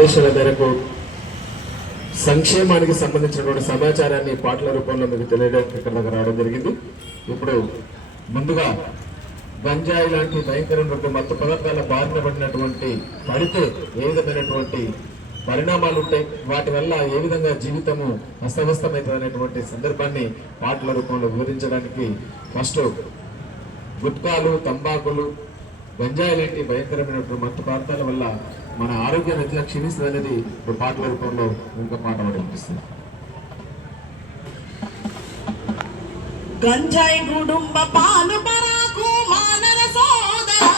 ఆదేశాల మేరకు సంక్షేమానికి సంబంధించినటువంటి సమాచారాన్ని పాటల రూపంలో మీకు తెలియడానికి ఇక్కడ దగ్గర రావడం జరిగింది. ఇప్పుడు ముందుగా గంజాయి లాంటి భయంకరమైనటువంటి మత్తు పదార్థాల బారిన పడితే ఏ విధమైనటువంటి పరిణామాలు ఉంటాయి, వాటి వల్ల ఏ విధంగా జీవితము అస్తవ్యస్తమవుతుంది అనేటువంటి సందర్భాన్ని పాటల రూపంలో వివరించడానికి ఫస్ట్ గుట్కాలు, తంబాకులు, గంజాయి లాంటి భయంకరమైనటువంటి మత్తు పదార్థాల వల్ల మన ఆరోగ్యం ఎట్లా క్షీణిస్తుంది అనేది ఇప్పుడు పాటల రూపంలో ఇంకా పాట వినిపిస్తుంది. గంజాయి కుటుంబ పాలు పరాకు మానర సోదరా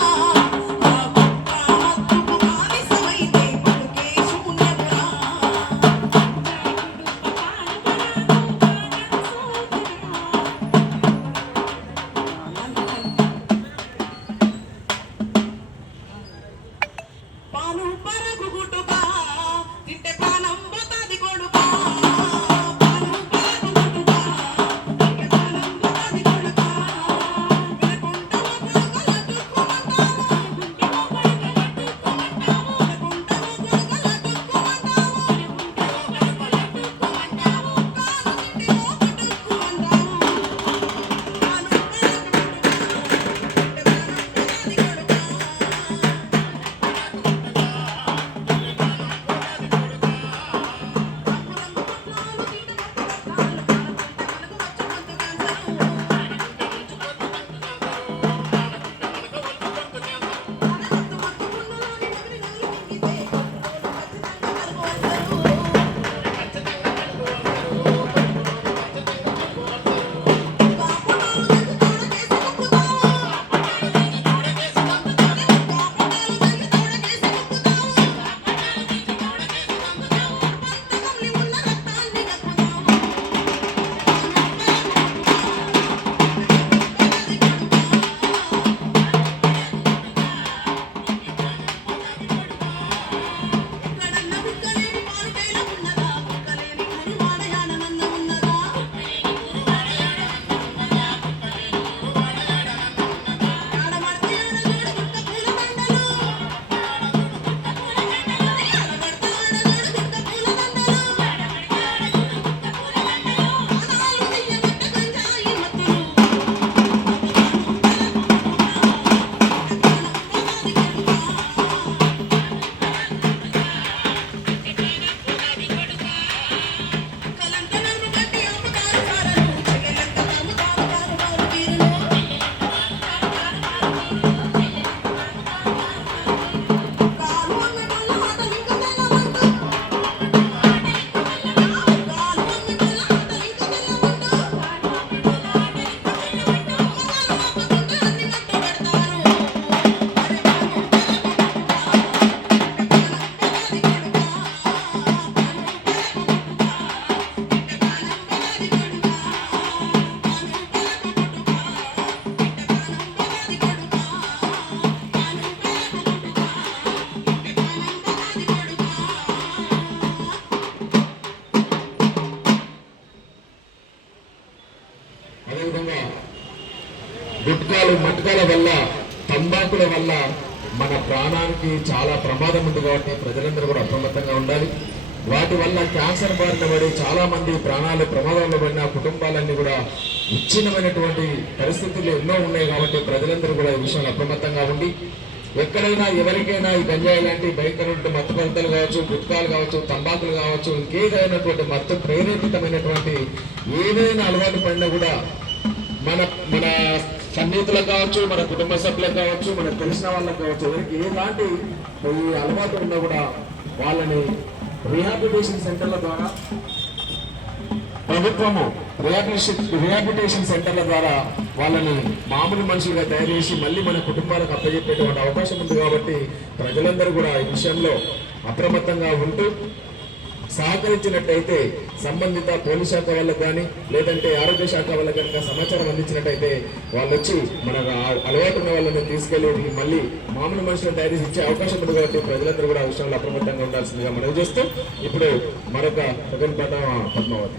గుట్కాలు, మట్కాల వల్ల, తంబాకుల వల్ల మన ప్రాణానికి చాలా ప్రమాదం ఉంది. కాబట్టి ప్రజలందరూ కూడా అప్రమత్తంగా ఉండాలి. వాటి వల్ల క్యాన్సర్ బారిన పడి చాలా మంది ప్రాణాలు ప్రమాదంలో పడిన కుటుంబాలన్నీ కూడా విచ్ఛిన్నమైనటువంటి పరిస్థితులు ఎన్నో ఉన్నాయి. కాబట్టి ప్రజలందరూ కూడా ఈ విషయంలో అప్రమత్తంగా ఉండి ఎక్కడైనా ఎవరికైనా ఈ గంజాయి లాంటి భయంకరమైన మత్తు పదార్థాలు కావచ్చు, గుట్కాలు కావచ్చు, తంబాకులు కావచ్చు, ఇంకేదైనటువంటి మత్తు ప్రేరేపితమైనటువంటి ఏదైనా అలవాటు పడినా కూడా మన మన సన్నిహితులకు కావచ్చు, మన కుటుంబ సభ్యులకు కావచ్చు, మనకు తెలిసిన వాళ్ళకి కావచ్చు, ఎవరికి ఎలాంటి ఈ అలవాటు ఉన్నా కూడా వాళ్ళని రిహాబిలిటేషన్ సెంటర్ల ద్వారా ప్రభుత్వము రిహాబిలిటేషన్ సెంటర్ల ద్వారా వాళ్ళని మామూలు మనుషులుగా తయారు చేసి మళ్ళీ మన కుటుంబాలకు అప్పచెప్పేటువంటి అవకాశం ఉంది. కాబట్టి ప్రజలందరూ కూడా ఈ విషయంలో అప్రమత్తంగా ఉంటూ సహకరించినట్టయితే సంబంధిత పోలీస్ శాఖ వాళ్ళకు కానీ లేదంటే ఆరోగ్య శాఖ వాళ్ళకి కనుక సమాచారం అందించినట్టయితే వాళ్ళు వచ్చి మన అలవాటు ఉన్న వాళ్ళని తీసుకెళ్ళి మళ్ళీ మామూలు మనుషులను తయారు చేసి ఇచ్చే అవకాశం ఉంది. కాబట్టి ప్రజలందరూ కూడా ఆ విషయంలో అప్రమత్తంగా ఉండాల్సిందిగా మనవి చేస్తూ ఇప్పుడు మరొక సెకండ్ పద్మావతి.